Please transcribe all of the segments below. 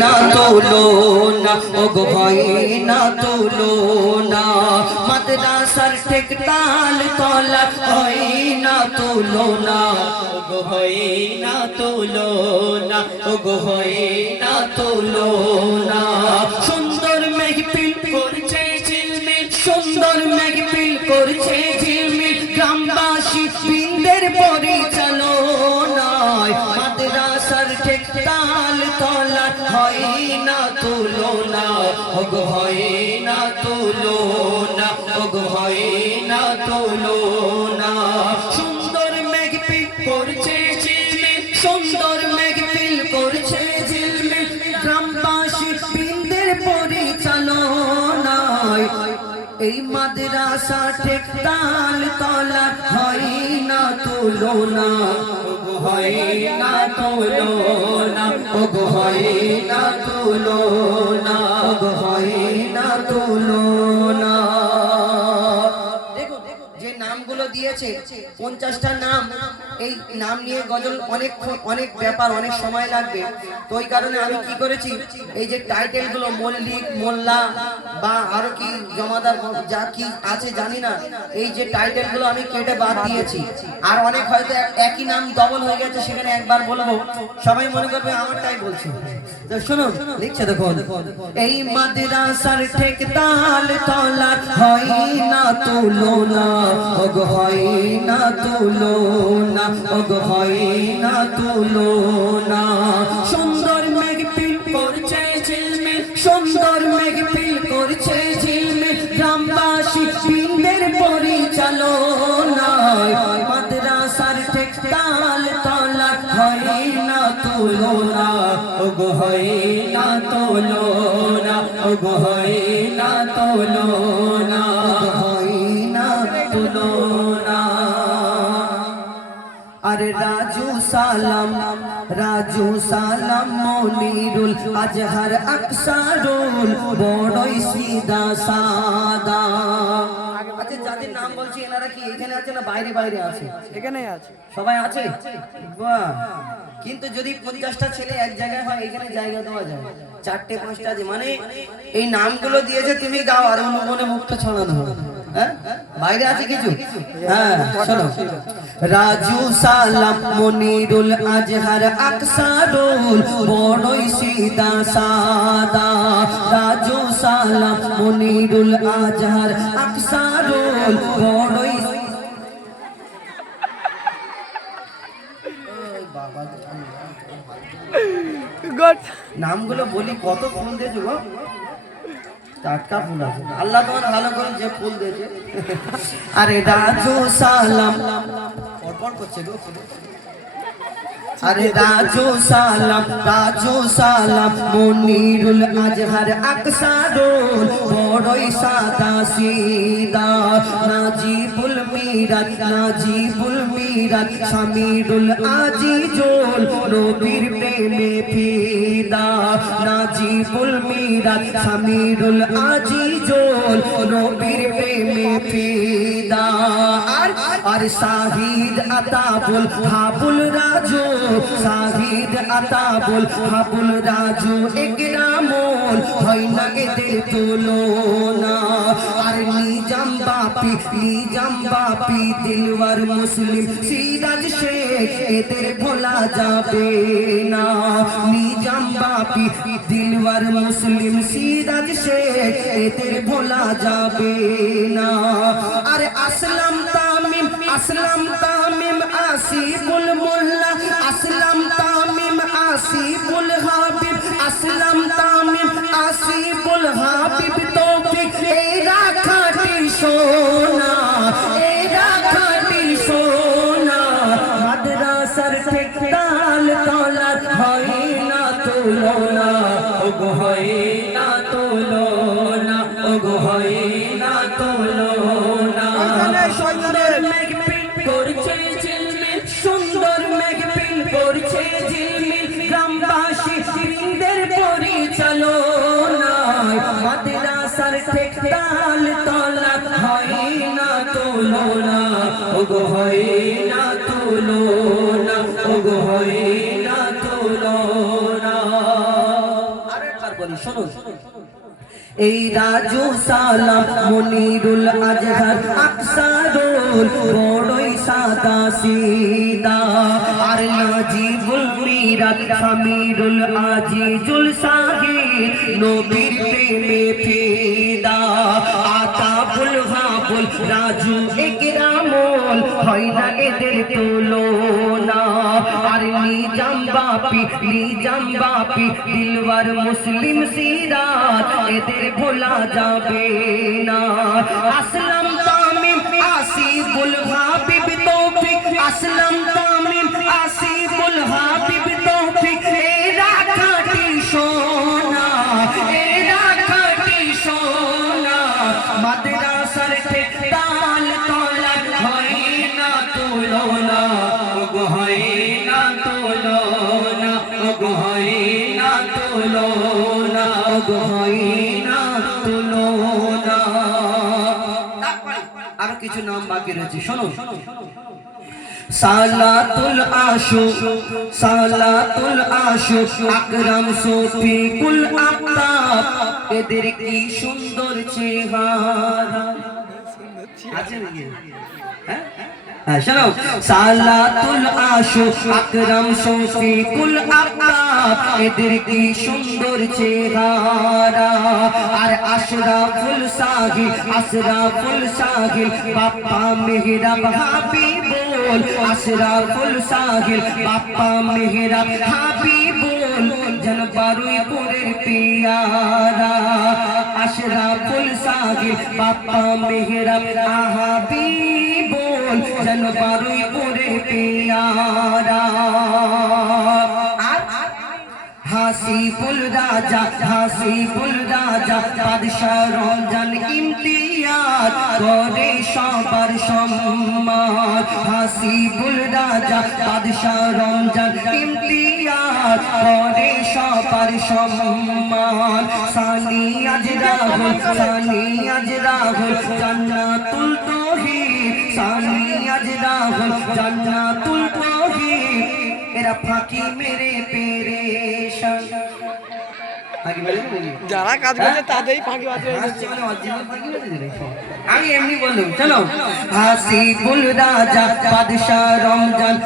না তুলনা ওগো হয় না তুলনা মাদ্রাসার ঠেক তাল তলা হয় না তুলনা ওগো হয় না তুলনা ওগো হয় না তুলনা সুন্দর মেহফিল করছে ঝিলমিল সুন্দর মেহফিল করছে ঝিলমিল গ্রামবাসী বৃন্দের পরিচালনায় মাদ্রাসার ঠেক তাল তলা হয় না তুলনা ওগো হয় না তুলনা ওগো হয় না তুলনা সুন্দর মেঘপিল করছে ঝিলমিল সুন্দর মেঘপিল করছে ঝিলমিল গ্রামবাসী বৃন্দের পরিচালনায় এই মাদ্রাসা ঠেক তাল তলা হয় না তুলনা ওগো হয় না তুলনা ওগো হয় না তুলনা ওগো হয় না তুলনা যে নামগুলো দিয়েছে 50টা নাম এই নাম নিয়ে গজল অনেক ব্যাপার অনেক সময় লাগবে তো ওই কারণে আমি কি করেছি এই যে টাইটেল গুলো মল্লিক মোল্লা বা আরো কি জমাদার যা কি আছে জানি না এই যে টাইটেল গুলো আমি কেটে বাদ দিয়েছি আর অনেক হয়তো একই নাম ডবল হয়ে গেছে সেখানে একবার বলবো সবাই মনে করবে আমারটাই বলছি তো শুনো লিখছে দেখো এই মাদ্রাসার ঠেক তাল তলা হয় না তুলনা ওগো হয় না তুলনা ওগো হয় না তুলনা সুন্দর মেঘপিল করছে ঝিলমিল সুন্দর মেঘপিল করছে ঝিলমিল গ্রামবাসী বৃন্দের পরিচালনায় মাদ্রাসার ঠেক তাল তলা হয় না তুলনা ওগো হয় না তুলনা ওগো হয় না তুলনা হয় না তুলনা আরে রাজু সালাম মনিরুল আজহার আকসারুল বড়ই সিদা সাদা আচ্ছা যাদের নাম বলছি এনারা কি এখানে আছে না বাইরে বাইরে আছে এখানেই আছে সবাই আছে বাহ কিন্তু যদি 50টা ছেলে এক জায়গায় হয় এখানে জায়গা দেওয়া যায় 4টে 5টা আছে মানে এই নামগুলো দিয়েছে তুমি গাও আর মনে মুক্ত ছড়ানো হবে হ্যাঁ বাইরে আছে কিছু হ্যাঁ শোনো রাজু সালাম মনিরুল আজহার আকসারুল বড়ই সিদা সাদা রাজু সালাম মনিরুল আজহার আকসারুল বড়ই নামগুলো বলি কত ফুল দিয়েছো গো টাটকা ফুল আছে আল্লাহ তোমার ভালো করে যে ফুল দিয়েছে আরে রাজু সালাম পরপর করছে গো আরে রাজু সালাম মনিরুল আজহার আকসারুল বড়ই সাদা সিদা নাজিবুল মিরাত সামিরুল আজিজুল নবীর প্রেমে ফিদা নাজিবুল মিরাত সামিরুল আজিজুল নবীর প্রেমে ফিদা আর শাহিদ আতাবুল হাবুল রাজু শাহিদ আতাবুল হাবুল রাজু একরামুল হয় না এদের তুলনা আর নিজাম বাপি দিলওয়ার মুসলিম সিরাজ শেখ এদের ভোলা যাবে না নিজাম বাপি দিলওয়ার মুসলিম সিরাজ শেখ এদের ভোলা যাবে না আর আসলাম তামিম আসিফুল মোল্লা আসলাম তামিম আসিফুল হাবিব আসলাম তামিম আসিফুল হাবিব তৌফিক এরা খাঁটি সোনা মাদ্রাসার ঠেক তাল তলা হয় না তুলনা ওগো হয় না তুলনা ওগো হয় না তুলনা সুন্দর মেঘপিল করছে ঝিলমিল সুন্দর মেঘপিল করছে ঝিলমিল গ্রামবাসী বৃন্দের পরিচালনায় মাদ্রাসার ঠেক তাল তলা হয় না তুলনা ওগো হয় না তুলনা ওগো হয় না তুলনা আরেকবার বলি শুনুন। এই রাজু সালাম মনিরুল আজহার আকসারুল বড়ই সাদা সিদা আর নাজিবুল মিরাত সামিরুল আজিজুল সাহিদ নবীর প্রেমে ফিদা আতাবুল হাবুল রাজু ইকরামুল হয় না এদের তুলনা আর নিজাম বাপি দিলওয়ার মুসলিম সিরাত এদের ভোলা যাবে না আসলাম তামিম আসিফুল হাবিব তৌফিক আসলাম তামিম আসিফুল হাবিব তৌফিক এরা খাঁটি সোনা এরা খাঁটি সোনা মাদ্রাসার তাল তলা হয় না তুলনা গো হয় না তুলনা গো হয় না তুলনা গো হয় না তুলনা। আরো কিছু নাম বাকি রয়েছে শোনো। সালাতুল আশু আকরাম শফিকুল আফতাব এদের কি সুন্দর চেহারা আছে নাকি? হ্যাঁ শোনো। সালাতুল আশু আকরাম শফিকুল আফতাব এদের কি সুন্দর চেহারা আর আশরাফুল সাহিল বাপ্পা মেহরাব হাবিবুল আশরাফুল সাহিল বাপ্পা মেহরাব হাবিবুল জনবারুইপুরের পিয়ারা আশরাফুল সাহিল বাপ্পা মেহরাব হাবিবুল জনবারুইপুরের পিয়ারা হাসিবুল রাজা বাদশা রমজান ইমতিয়াজ করে সবার সম্মান হাসিবুল রাজা বাদশা রমজান ইমতিয়াজ করে সবার সম্মান সানি আজ রাহুল জান্নাতুল তৌহিদ সানি আজ রাহুল জান্নাতুল তৌহিদ এরা ফাঁকি মেরে পেরেশান যারা কাজ করছে তাদেরই ফাঁকি আমি এমনি বললাম চলো। হাসিবুল রাজা বাদশা রমজান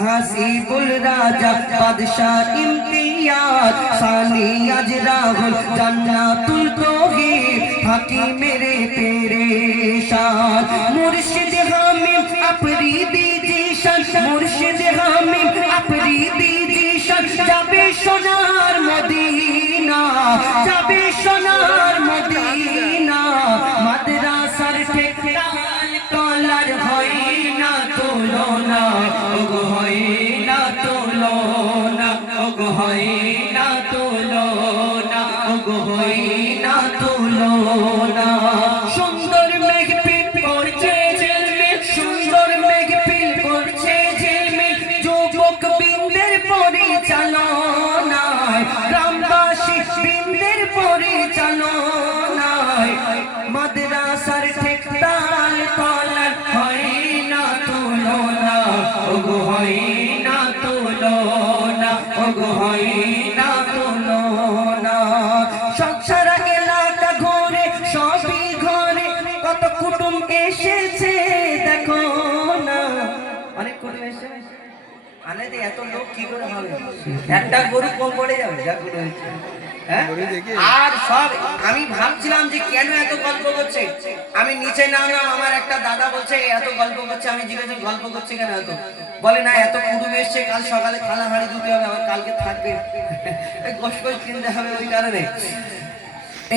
হাসিবুল রাজা বাদশা ইমতিয়াজ সানি আজ রাহুল জান্নাতুল তৌহিদ ফাঁকি মেরে পেরেশান মুর্শিদ হামিম আফরিদি জিশান মুর্শিদ হামিম আফরিদি জিশান যাবে সোনার মদিনা যাবে সোনার মদিনা মাদ্রাসার ঠেকাল তলার হয় না তুলনা ওগো হয় না তুলনা ওগো হয় না তুলনা ওগো হয় না তুলনা সুন্দর মেঘ পিট করছে ঝিলমিল সুন্দর মেঘ পিট করছে ঝিলমিল যুবক বৃন্দের পরিচালনায় গ্রামবাসী বৃন্দের পরিচালনায় মাদ্রাসার ঠেকতাল তলার হয় না তুলনা ওগো হয় না তুলনা ওগো হয় না তুলনা সারা এলাকা ঘরে সবই ঘরে কত কুটুম এসেছে দেখো না অনেক কুটুম এসেছে আনে দে এত লোক কি করে হবে একটা গরু কম পড়ে যাবে যা গরু হয়েছে হ্যাঁ আর সব আমি ভাবছিলাম যে কেন এত গল্প করছে আমি নিচে নামলাম আমার একটা দাদা বলছে এত গল্প করছে আমি জিজ্ঞাসা গল্প করছে কেন এত বলে না এত কুটুম এসছে কাল সকালে খালা হাঁড়ি ধুতে হবে আবার কালকে থাকবে গোশ গোশ কিনতে হবে ওই কারণে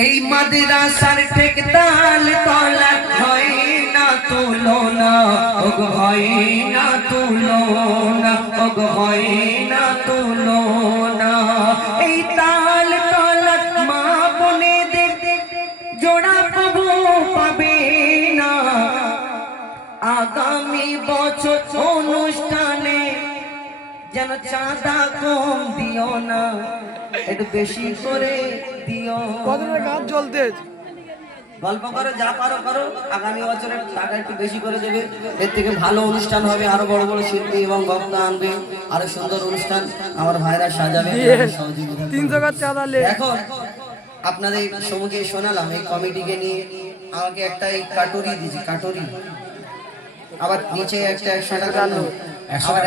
এই মাদ্রাসার ঠেকতাল তলা হয় না তুলনা ওগো হয় না তুলনা ওগো হয় না তুলনা এই তাল তলা মা বোনেদের জোড়া প্রভু পাবে না আগামী বছর অনুষ্ঠানে যেন চাঁদা কম দিও না একটু বেশি করে দিও কতটা গাছ জ্বলতে গল্প করো, যা পারো করো, আগামী বছরে টাকা একটু বেশি করে দেবে, এর থেকে ভালো অনুষ্ঠান হবে, আরো বড় বড় শিল্পী এবং বক্তা আনবে, আরো সুন্দর অনুষ্ঠান আমার ভাইরা সাজাবে, সহযোগিতা করবে। 300 টাকা চাঁদা লে। এখন আপনাদের সম্মুখে শোনালাম এই কমিটিকে নিয়ে, আমাকে একটা এই কাটুরি দিয়েছে, কাটুরি, আবার নিচে একটা 100 টাকা, আবার